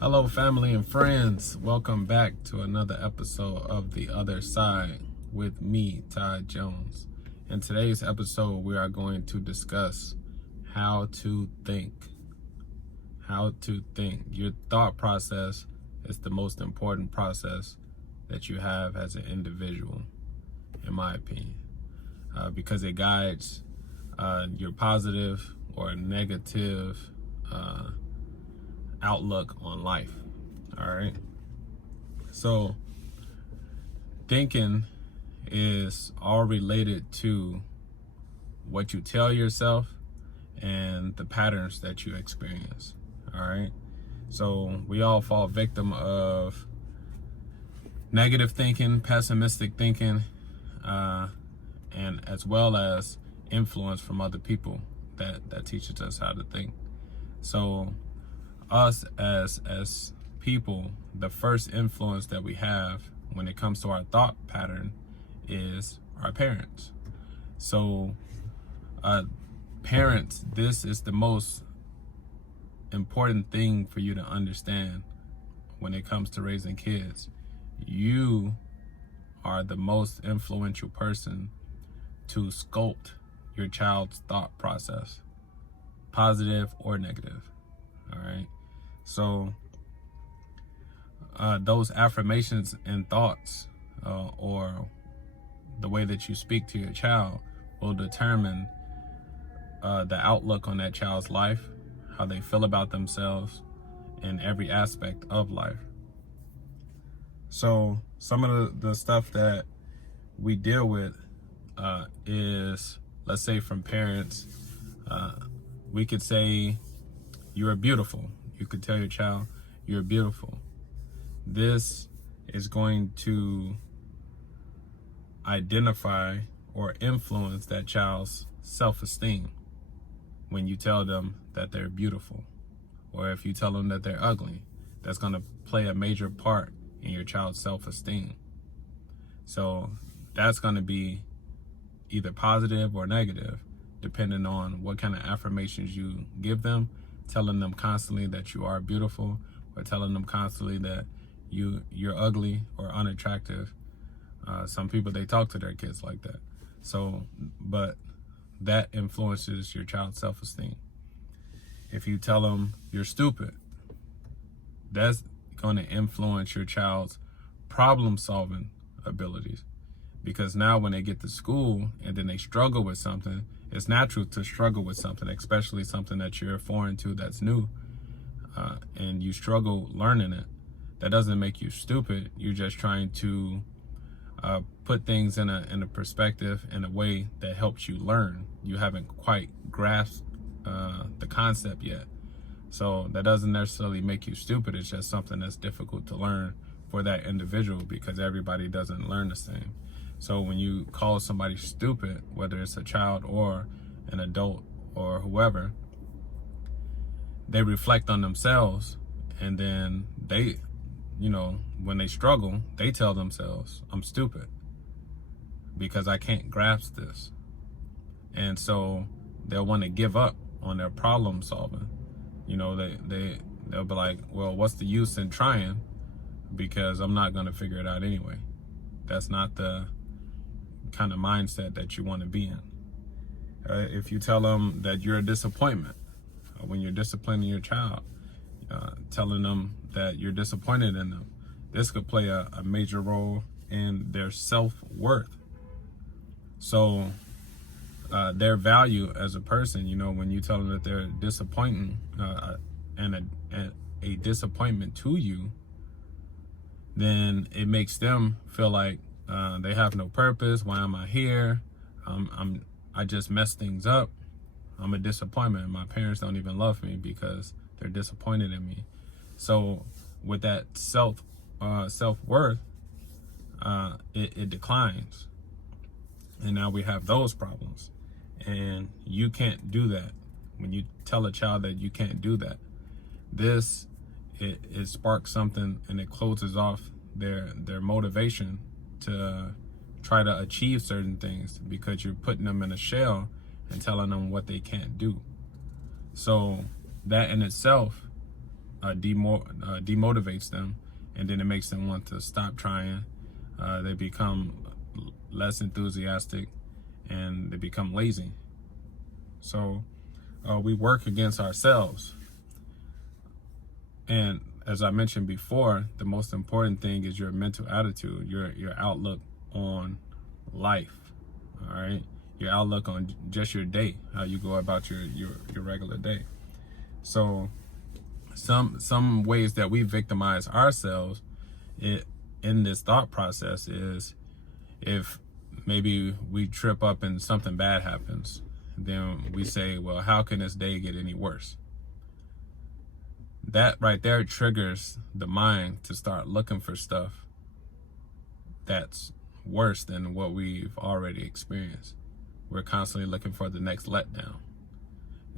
Hello, family and friends. Welcome back to another episode of The Other Side with me, Todd Jones. In today's episode, we are going to discuss how to think. How to think. Your thought process is the most important process that you have as an individual, in my opinion, because it guides your positive or negative outlook on life. All right. So thinking is all related to what you tell yourself and the patterns that you experience. All right. So we all fall victim of negative thinking, pessimistic thinking, and as well as influence from other people that teaches us how to think. So us as people, the first influence that we have when it comes to our thought pattern is our parents. So parents, this is the most important thing for you to understand when it comes to raising kids. You are the most influential person to sculpt your child's thought process, positive or negative. All right. So those affirmations and thoughts or the way that you speak to your child will determine the outlook on that child's life, how they feel about themselves in every aspect of life. So some of the stuff that we deal with is, let's say from parents, we could say, "You are beautiful." You could tell your child, "You're beautiful." This is going to identify or influence that child's self-esteem when you tell them that they're beautiful. Or if you tell them that they're ugly, that's going to play a major part in your child's self-esteem. So that's going to be either positive or negative, depending on what kind of affirmations you give them, telling them constantly that you are beautiful, or telling them constantly that you're ugly or unattractive. Some people, they talk to their kids like that. So, but that influences your child's self-esteem. If you tell them you're stupid, that's going to influence your child's problem-solving abilities. Because now when they get to school and then they struggle with something, it's natural to struggle with something, especially something that you're foreign to, that's new, and you struggle learning it. That doesn't make you stupid. You're just trying to put things in a perspective in a way that helps you learn. You haven't quite grasped the concept yet. So that doesn't necessarily make you stupid. It's just something that's difficult to learn for that individual, because everybody doesn't learn the same. So when you call somebody stupid, whether it's a child or an adult or whoever, they reflect on themselves, and then they, when they struggle, they tell themselves, "I'm stupid because I can't grasp this." And so they'll want to give up on their problem solving. They'll be like, "Well, what's the use in trying, because I'm not going to figure it out anyway." That's not the kind of mindset that you want to be in. If you tell them that you're a disappointment, when you're disciplining your child, telling them that you're disappointed in them, this could play a major role in their self-worth. So their value as a person, when you tell them that they're disappointing and a disappointment to you, then it makes them feel like they have no purpose. Why am I here? I just mess things up. I'm a disappointment. My parents don't even love me because they're disappointed in me. So with that self-worth, it declines. And now we have those problems. And you can't do that. When you tell a child that you can't do that, it sparks something, and it closes off their motivation to try to achieve certain things, because you're putting them in a shell and telling them what they can't do. So that in itself demotivates them, and then it makes them want to stop trying. They become less enthusiastic, and they become lazy. So we work against ourselves. And as I mentioned before, the most important thing is your mental attitude, your outlook on life. All right, your outlook on just your day, how you go about your regular day. So some ways that we victimize ourselves in this thought process is, if maybe we trip up and something bad happens, then we say, well, how can this day get any worse? That right there triggers the mind to start looking for stuff that's worse than what we've already experienced. We're constantly looking for the next letdown.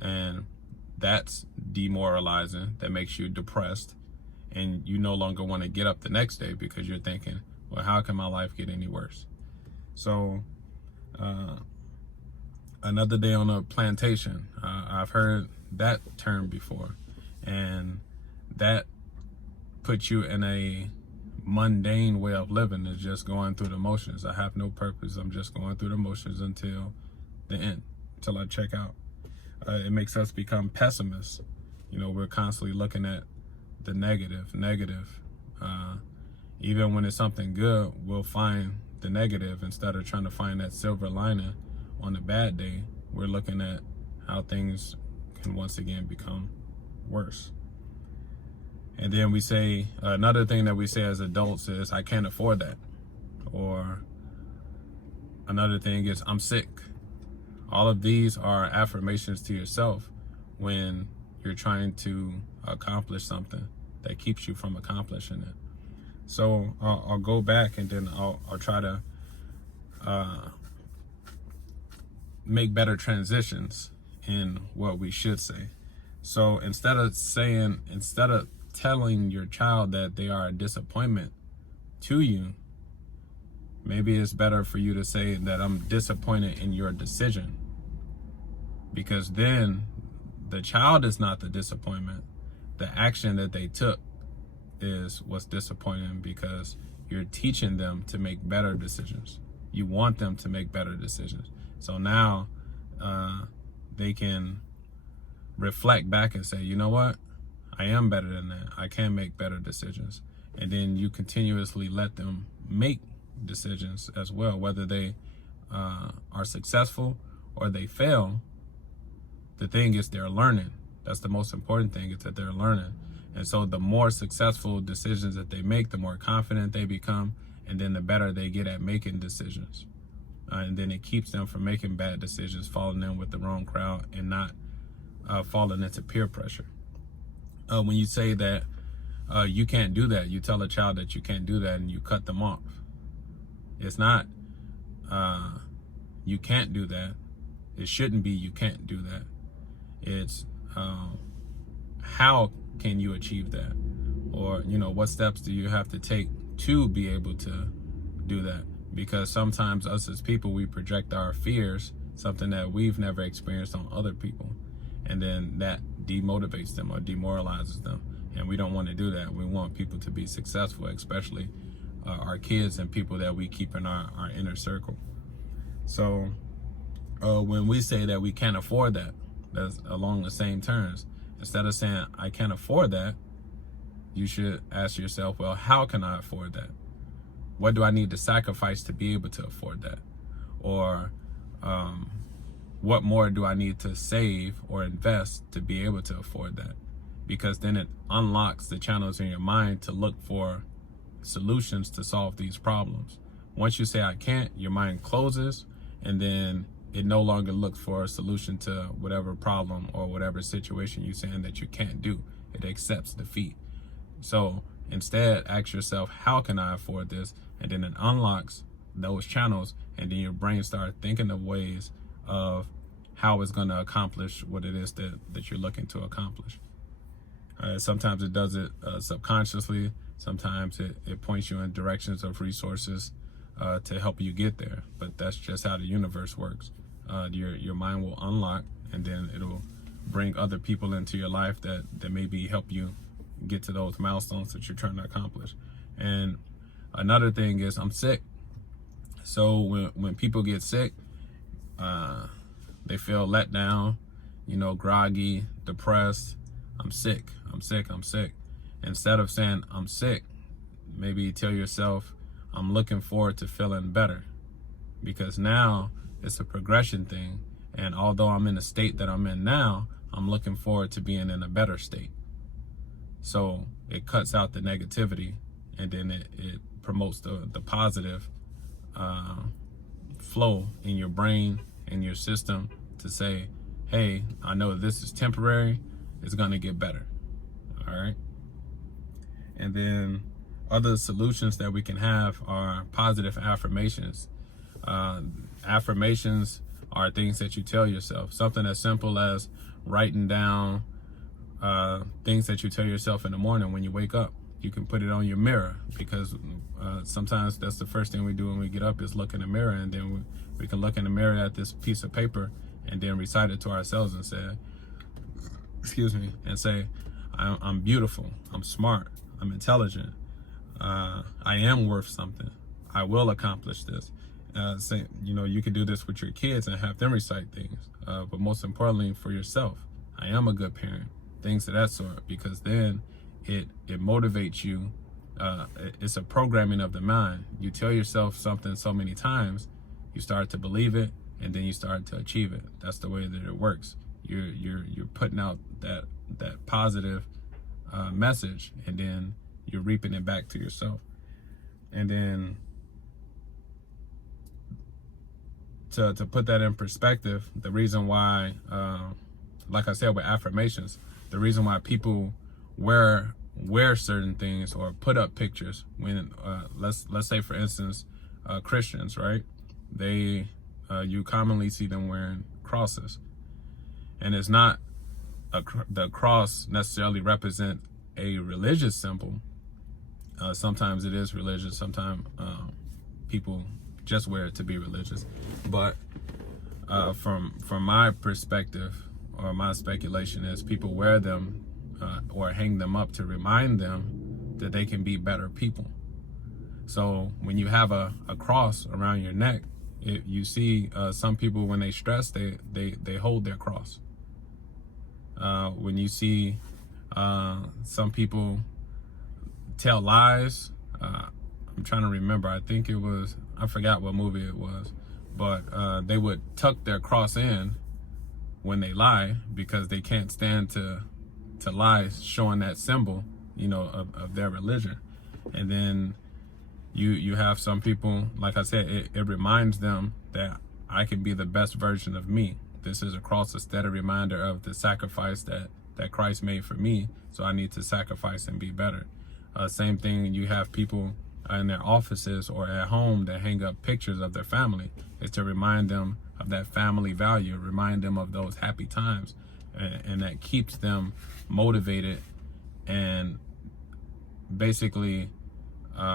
And that's demoralizing. That makes you depressed. And you no longer want to get up the next day because you're thinking, well, how can my life get any worse? So, another day on a plantation. I've heard that term before. And that puts you in a mundane way of living, is just going through the motions. I have no purpose. I'm just going through the motions until the end, until I check out. It makes us become pessimists. We're constantly looking at the negative. Even when it's something good, we'll find the negative instead of trying to find that silver lining on a bad day. We're looking at how things can once again become worse. And then we say, another thing that we say as adults is, I can't afford that. Or another thing is, I'm sick. All of these are affirmations to yourself when you're trying to accomplish something that keeps you from accomplishing it. So I'll go back, and then I'll try to make better transitions in what we should say. So instead of telling your child that they are a disappointment to you, maybe it's better for you to say that I'm disappointed in your decision. Because then the child is not the disappointment. The action that they took is what's disappointing, because you're teaching them to make better decisions. You want them to make better decisions. So now they can reflect back and say, you know what? I am better than that. I can make better decisions. And then you continuously let them make decisions as well, whether they are successful or they fail. The thing is, they're learning. That's the most important thing, is that they're learning. And so the more successful decisions that they make, the more confident they become, and then the better they get at making decisions. And then it keeps them from making bad decisions, falling in with the wrong crowd, and not falling into peer pressure. When you say that you can't do that, you tell a child that you can't do that, and you cut them off. It's not you can't do that. It shouldn't be you can't do that. It's how can you achieve that? Or, what steps do you have to take to be able to do that? Because sometimes us as people, we project our fears, something that we've never experienced, on other people. And then that demotivates them or demoralizes them. And we don't want to do that. We want people to be successful, especially our kids and people that we keep in our inner circle. So when we say that we can't afford that, that's along the same terms. Instead of saying, I can't afford that, you should ask yourself, well, how can I afford that? What do I need to sacrifice to be able to afford that? Or what more do I need to save or invest to be able to afford that? Because then it unlocks the channels in your mind to look for solutions to solve these problems. Once you say I can't, your mind closes, and then it no longer looks for a solution to whatever problem or whatever situation you're saying that you can't do. It accepts defeat. So instead, ask yourself, how can I afford this? And then it unlocks those channels, and then your brain starts thinking of ways of how it's going to accomplish what it is that you're looking to accomplish. Sometimes it does it subconsciously. Sometimes it points you in directions of resources to help you get there. But that's just how the universe works. Your mind will unlock, and then it'll bring other people into your life that maybe help you get to those milestones that you're trying to accomplish. And another thing is, I'm sick. So when people get sick, they feel let down, groggy, depressed. I'm sick. Instead of saying I'm sick, maybe tell yourself, I'm looking forward to feeling better, because now it's a progression thing. And although I'm in the state that I'm in now, I'm looking forward to being in a better state. So it cuts out the negativity, and then it promotes the positive flow in your brain and your system to say, hey, I know this is temporary. It's going to get better. All right. And then other solutions that we can have are positive affirmations. Affirmations are things that you tell yourself. Something as simple as writing down things that you tell yourself in the morning when you wake up. You can put it on your mirror, because sometimes that's the first thing we do when we get up is look in the mirror, and then we can look in the mirror at this piece of paper and then recite it to ourselves and say, I'm beautiful, I'm smart, I'm intelligent, I am worth something, I will accomplish this. You can do this with your kids and have them recite things, but most importantly for yourself, I am a good parent, things of that sort, because then it motivates you. It's a programming of the mind. You tell yourself something so many times, you start to believe it, and then you start to achieve it. That's the way that it works. You're putting out that positive message, and then you're reaping it back to yourself. And then to put that in perspective, the reason why, like I said with affirmations, the reason why people wear certain things or put up pictures when let's say for instance Christians, right? They you commonly see them wearing crosses, and it's not the cross necessarily represent a religious symbol. Sometimes it is religious, sometimes people just wear it to be religious, but from my perspective, or my speculation is, people wear them or hang them up to remind them that they can be better people. So when you have a cross around your neck, you see some people, when they stress, they hold their cross. When you see some people tell lies, I'm trying to remember, I forgot what movie it was, but they would tuck their cross in when they lie, because they can't stand to lie, showing that symbol, of their religion. And then you have some people, like I said, it reminds them that I can be the best version of me. This is a cross, a steady reminder of the sacrifice that Christ made for me, so I need to sacrifice and be better. Same thing, you have people in their offices or at home that hang up pictures of their family. It's to remind them of that family value, remind them of those happy times, and that keeps them motivated, and basically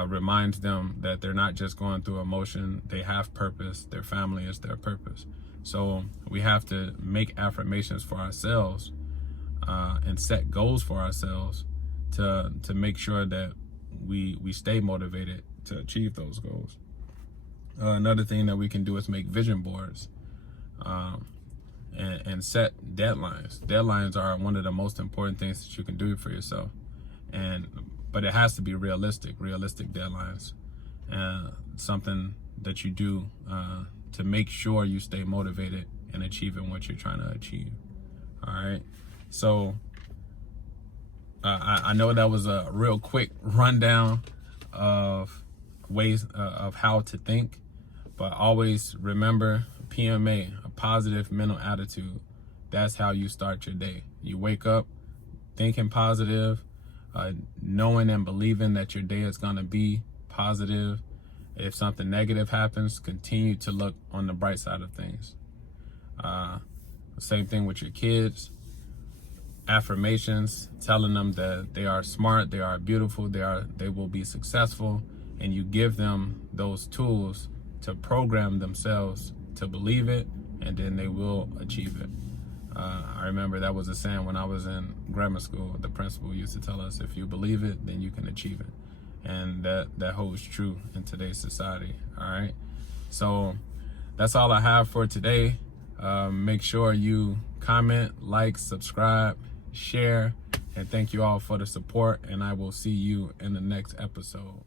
reminds them that they're not just going through emotion, they have purpose, their family is their purpose. So we have to make affirmations for ourselves and set goals for ourselves to make sure that we stay motivated to achieve those goals. Another thing that we can do is make vision boards and set deadlines. Deadlines are one of the most important things that you can do for yourself, but it has to be realistic deadlines, something that you do to make sure you stay motivated in achieving what you're trying to achieve. All right, so I know that was a real quick rundown of ways of how to think, but always remember PMA, a positive mental attitude. That's how you start your day. You wake up thinking positive, knowing and believing that your day is going to be positive. If something negative happens, continue to look on the bright side of things. Same thing with your kids. Affirmations, telling them that they are smart, they are beautiful, they will be successful, and you give them those tools to program themselves to believe it, and then they will achieve it. I remember that was a saying when I was in grammar school. The principal used to tell us, if you believe it, then you can achieve it. And that holds true in today's society. All right. So that's all I have for today. Make sure you comment, like, subscribe, share, and thank you all for the support. And I will see you in the next episode.